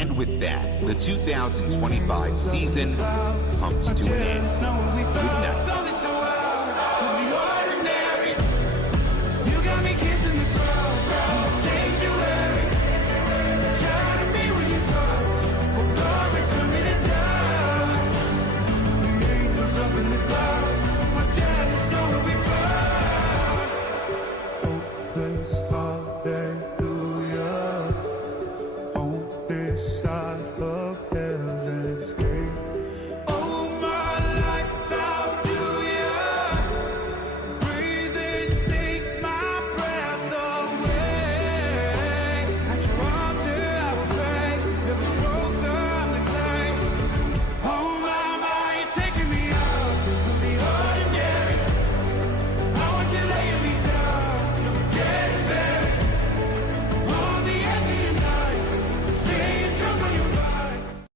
And with that, the 2025 season comes to an end. Good night. Hallelujah, hope this